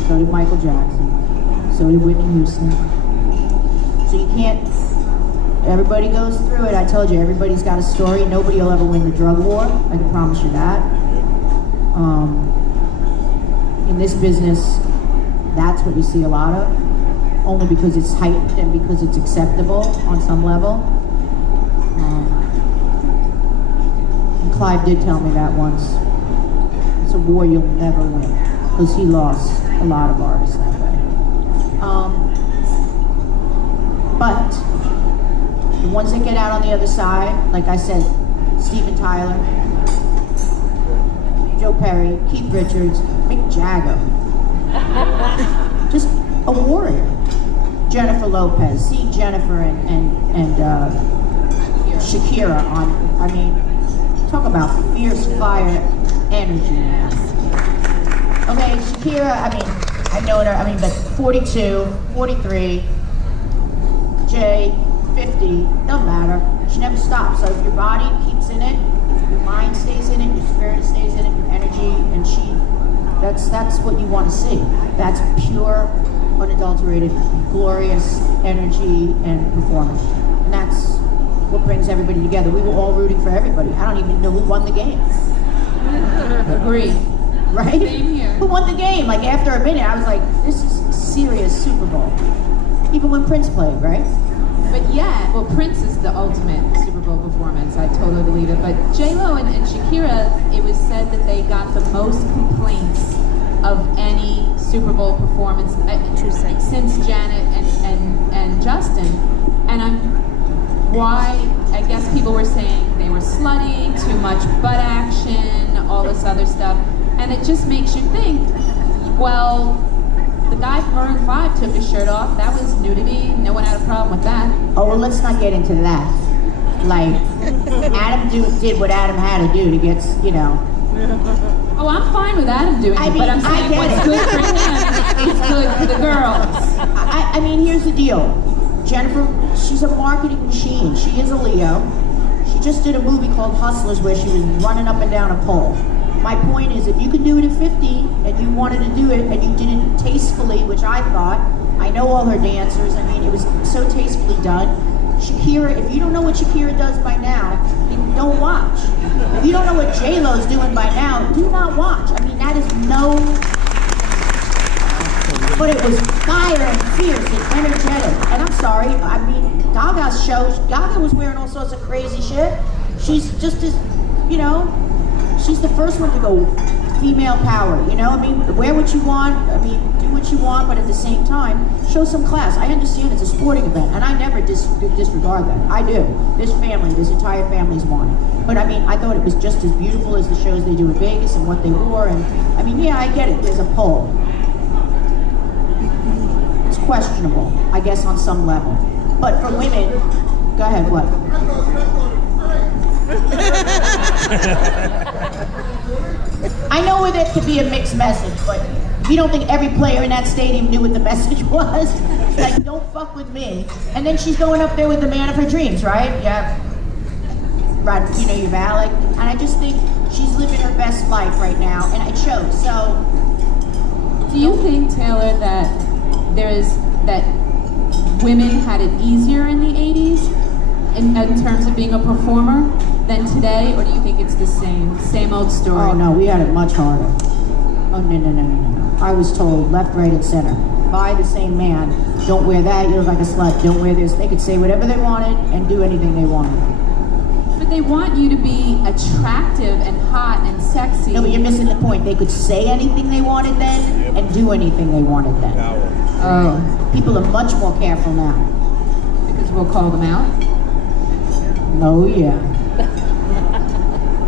So did Michael Jackson. So did Whitney Houston. So you can't, everybody goes through it. I told you, everybody's got a story. Nobody will ever win the drug war. I can promise you that. In this business, that's what you see a lot of. Only because it's heightened and because it's acceptable on some level. And Clive did tell me that once. It's a war you'll never win, because he lost a lot of artists that way. But the ones that get out on the other side, like I said, Steven Tyler, Joe Perry, Keith Richards, Mick Jagger, just a warrior. Jennifer Lopez, see Jennifer and Shakira on, I mean, talk about fierce fire energy, man. Okay, Shakira, I mean, I know her, I mean, but 42, 43, Jay, 50, doesn't matter. She never stops. So if your body keeps in it, your mind stays in it, your spirit stays in it, your energy, and that's what you want to see. That's pure, unadulterated, glorious energy and performance. And that's what brings everybody together. We were all rooting for everybody. I don't even know who won the game. Agreed. Right? Same here. Who won the game? Like, after a minute, I was like, this is a serious Super Bowl. Even when Prince played, right? But yeah, well, Prince is the ultimate Super Bowl performance. I totally believe it. But J-Lo and Shakira, it was said that they got the most complaints of any Super Bowl performance since Janet and Justin. And I guess people were saying they were slutty, too much butt action, all this other stuff. And it just makes you think, well, the guy from Maroon 5 took his shirt off. That was nudity. No one had a problem with that. Oh, well, let's not get into that. Like, Adam did what Adam had to do to get, you know. Oh, I'm fine with Adam doing I it, mean, but I'm I saying get what's it. good for him is good for the girls. I mean, here's the deal. Jennifer, she's a marketing machine. She is a Leo. She just did a movie called Hustlers where she was running up and down a pole. My point is, if you could do it at 50 and you wanted to do it and you did it tastefully, which I thought, I know all her dancers, I mean, it was so tastefully done. Shakira, if you don't know what Shakira does by now, then don't watch. If you don't know what J-Lo's doing by now, do not watch. I mean, that is no... But it was fire and fierce and energetic. And I'm sorry, I mean, Gaga's show, Gaga was wearing all sorts of crazy shit. She's just as, you know, she's the first one to go female power, you know? I mean, wear what you want, I mean, do what you want, but at the same time, show some class. I understand it's a sporting event, and I never disregard that. I do. This entire family's won it. But I mean, I thought it was just as beautiful as the shows they do in Vegas and what they wore, and I mean, yeah, I get it, there's a poll. It's questionable, I guess, on some level. But for women, go ahead, what? I know that could be a mixed message, but if you don't think every player in that stadium knew what the message was, like, don't fuck with me. And then she's going up there with the man of her dreams, right? Yeah. Right, you know, your valet. And I just think she's living her best life right now, and it shows. So, Do you think, Taylor, that that women had it easier in the 80s in terms of being a performer than today, or do you think it's the same old story? oh no, we had it much harder. Oh no. I was told left, right, and center. by the same man. Don't wear that, you look like a slut. Don't wear this. They could say whatever they wanted and do anything they wanted. But they want you to be attractive and hot and sexy. No, but you're missing the point. They could say anything they wanted then and do anything they wanted then. Oh, People are much more careful now. because we'll call them out. Oh yeah.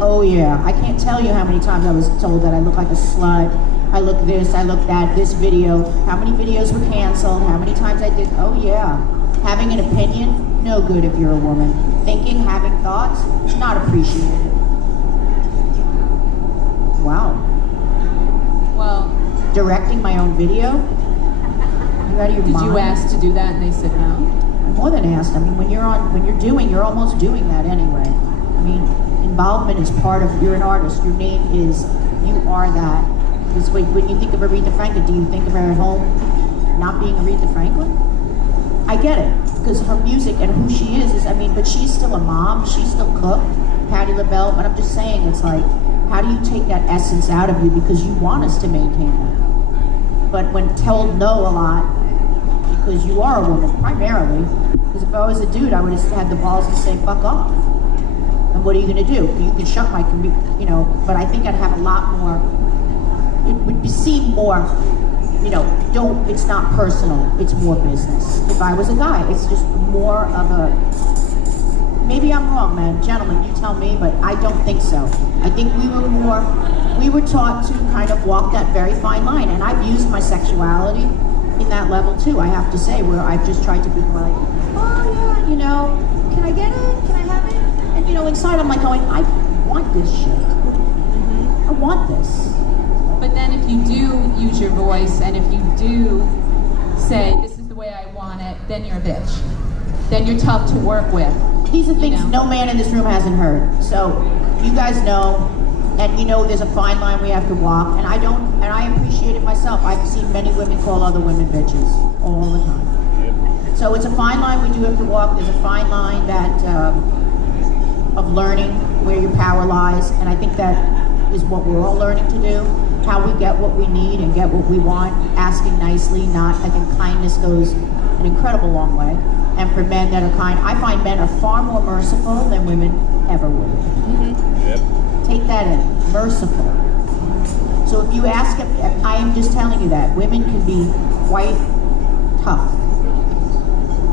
Oh yeah. I can't tell you how many times I was told that I look like a slut. I look this, I look that, this video. How many videos were canceled? How many times I did? Oh yeah. Having an opinion, no good if you're a woman. Thinking, having thoughts, not appreciated. Wow. Well, Directing my own video? You out of your did mind? you ask to do that and they said no? I'm more than asked. I mean, when you're almost doing that anyway. I mean, involvement is part of, you're an artist. Your name is, you are that. This way, when you think of Aretha Franklin, do you think of her at home not being Aretha Franklin? I get it, because her music and who she is, I mean, but she's still a mom, she's still cook, Patti LaBelle, but I'm just saying, it's like, how do you take that essence out of you because you want us to maintain that? But when told no a lot, because you are a woman, primarily, because if I was a dude, I would have had the balls to say, fuck off. And what are you going to do? You can shut my, but I think I'd have a lot more, it would seem more, it's not personal, it's more business. If I was a guy, it's just more of a, maybe I'm wrong, man. Gentlemen, you tell me, but I don't think so. I think we were taught to kind of walk that very fine line, and I've used my sexuality in that level too, I have to say, where I've just tried to be like, oh yeah, can I get it? Can I have it? And inside I'm like going, I want this shit. I want this. But then if you do use your voice and if you do say, this is the way I want it, then you're a bitch. Then you're tough to work with. These are things no man in this room hasn't heard. So you guys know, and there's a fine line we have to walk, and I appreciate it myself. I've seen many women call other women bitches all the time. So it's a fine line we do have to walk. There's a fine line that of learning where your power lies, and I think that is what we're all learning to do. How we get what we need and get what we want, asking nicely, not, I think kindness goes an incredible long way. And for men that are kind, I find men are far more merciful than women ever would. Yep. Take that in, merciful. So if you ask, I am just telling you that, women can be quite tough.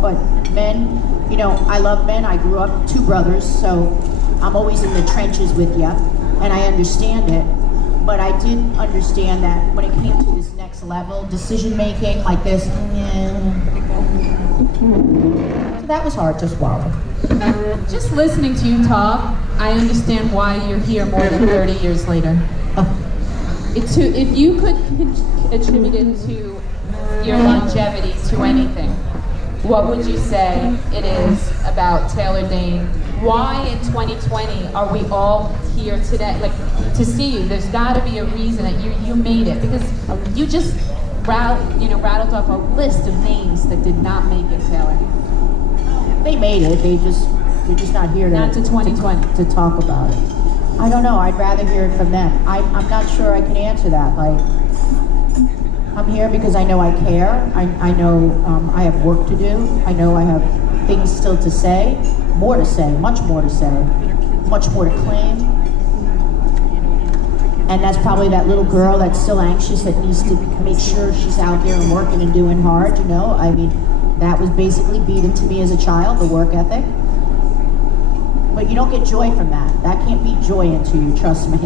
But men, I love men, I grew up 2 brothers, so I'm always in the trenches with you, and I understand it. But I did understand that when it came to this next level, decision making like this, so that was hard to swallow. Just listening to you talk, I understand why you're here more than 30 years later. If you could attribute it to your longevity to anything, what would you say it is about Taylor Dayne? Why in 2020 are we all here today? Like, to see you, there's got to be a reason that you made it, because you just rattled off a list of names that did not make it, Taylor. They made it. They're just not here Not to 2020. to talk about it. I don't know. I'd rather hear it from them. I'm not sure I can answer that. Like, I'm here because I know I care. I know I have work to do. I know I have things still to say, more to say, much more to say, much more to claim. And that's probably that little girl that's still anxious, that needs to make sure she's out there and working and doing hard, I mean, that was basically beat into me as a child, the work ethic. But you don't get joy from that. That can't beat joy into you, trust me.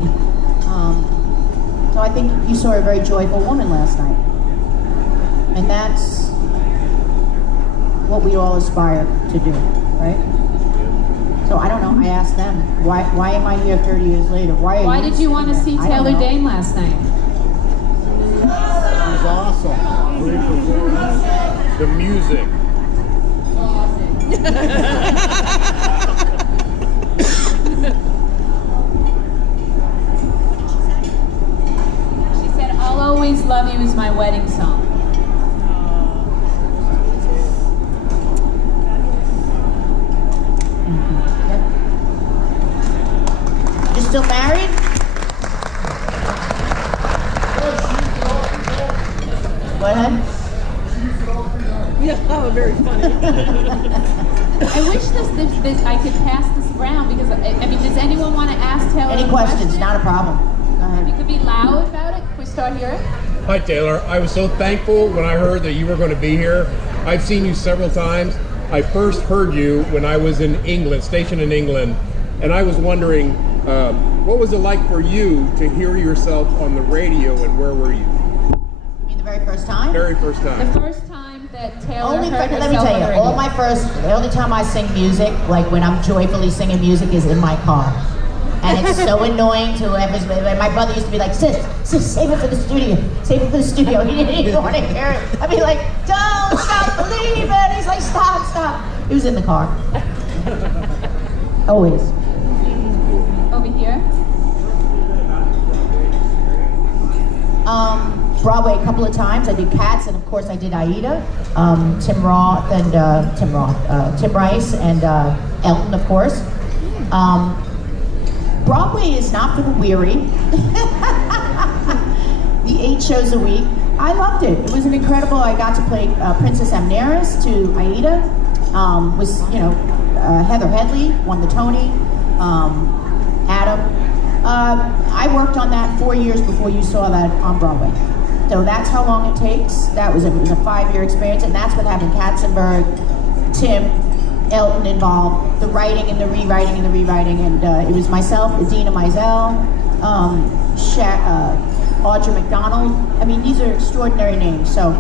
So I think you saw a very joyful woman last night. And that's what we all aspire to do, right? So I don't know, I asked them, why am I here 30 years later? Why did you want to see Taylor Dayne last night? It was awesome. The music. She said, I'll always love you is my wedding song. You're still married? What, hon? very funny. I wish this I could pass this around because I mean, does anyone want to ask Taylor Any a questions? question? Not a problem. Go You ahead. could be loud about it. Can we start here? Hi Taylor, I was so thankful when I heard that you were going to be here. I've seen you several times. I first heard you when I was in England, stationed in England, and I was wondering, what was it like for you to hear yourself on the radio, and where were you? You mean the very first time? Very first The time. first time that Taylor Only heard let herself me tell on you, the all radio. the only time I sing music, like when I'm joyfully singing music, is in my car. And it's so annoying to whoever's, my brother used to be like, sis, save it for the studio. Save it for the studio. He didn't even want to hear it. I'd be like, don't stop believing. He's like, stop. He was in the car. Always. Over here. Broadway a couple of times. I did Cats, and of course I did Aida. Tim Rice, and Elton, of course. Broadway is not for the weary. The 8 shows a week. I loved it. It was an incredible. I got to play Princess Amneris to Aida. Heather Headley won the Tony. Adam. I worked on that 4 years before you saw that on Broadway. So that's how long it takes. It was a 5-year experience, and that's with having Katzenberg, Tim, Elton involved, the writing and the rewriting and it was myself, Idina Menzel, Audra McDonald. I mean, these are extraordinary names. So,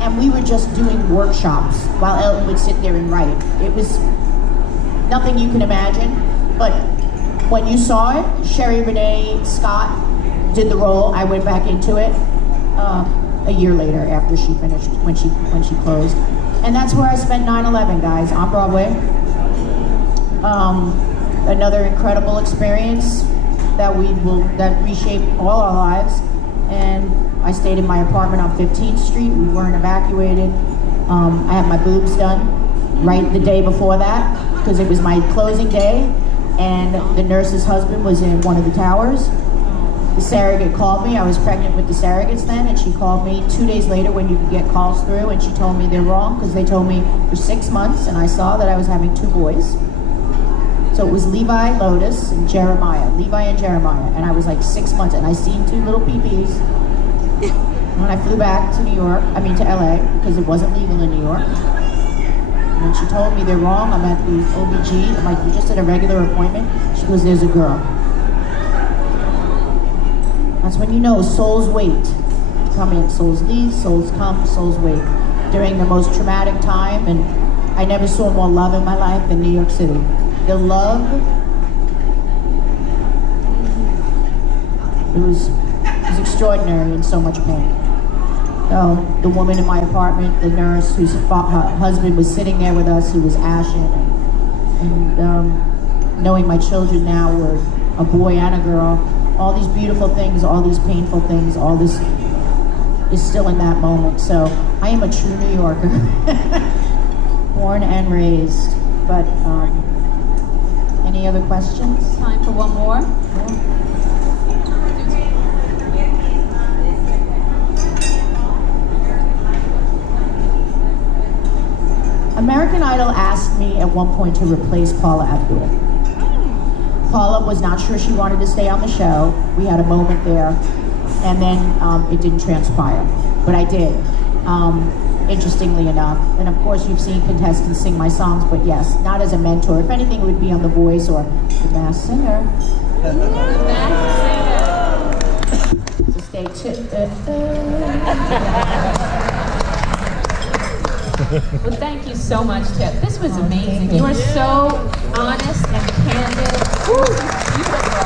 and we were just doing workshops while Elton would sit there and write. It was nothing you can imagine, but when you saw it, Sherry Renee Scott did the role. I went back into it a year later after she finished, when she closed. And that's where I spent 9/11, guys, on Broadway. Another incredible experience that reshaped all our lives. And I stayed in my apartment on 15th Street. We weren't evacuated. I had my boobs done right the day before that because it was my closing day, and the nurse's husband was in one of the towers. The surrogate called me. I was pregnant with the surrogates then, and she called me 2 days later when you could get calls through, and she told me they're wrong because they told me for 6 months, and I saw that I was having 2 boys. So it was Levi, Lotus, and Jeremiah. Levi and Jeremiah, and I was like 6 months, and I seen 2 little PPs. When I flew back to to LA, because it wasn't legal in New York. And when she told me they're wrong, I'm at the OBG. I'm like, you just did a regular appointment? She goes, there's a girl. That's when you know souls wait. Come in, souls leave, souls come, souls wait. During the most traumatic time, and I never saw more love in my life than New York City. The love, it was extraordinary and so much pain. The woman in my apartment, the nurse whose husband was sitting there with us, he was ashen, and knowing my children now were a boy and a girl, all these beautiful things, all these painful things, all this is still in that moment. So I am a true New Yorker, born and raised. But any other questions? Time for one more. American Idol asked me at one point to replace Paula Abdul. Paula was not sure she wanted to stay on the show. We had a moment there, and then it didn't transpire, but I did, interestingly enough. And of course, you've seen contestants sing my songs, but yes, not as a mentor. If anything, it would be on The Voice or The Masked Singer. So stay tuned. Well, thank you so much, Tip. This was amazing. You are so honest and candid. Woo! Beautiful.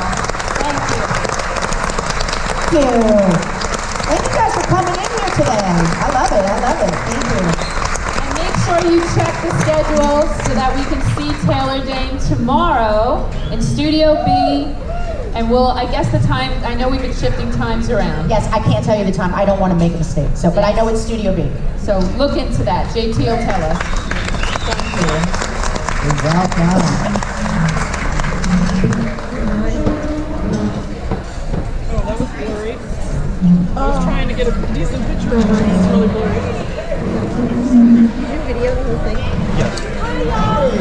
Thank you. Thank you. Thank you guys for coming in here today. I love it. Thank you. And make sure you check the schedule so that we can see Taylor Dayne tomorrow in Studio B. And I guess the time, I know we've been shifting times around. Yes, I can't tell you the time. I don't want to make a mistake. So, but I know it's Studio B. So look into that. JT will tell us. Thank you. You're welcome. Oh, that was blurry. I was trying to get a decent picture of her and it's really blurry. video the whole thing? Yes. I love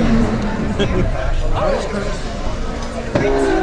it.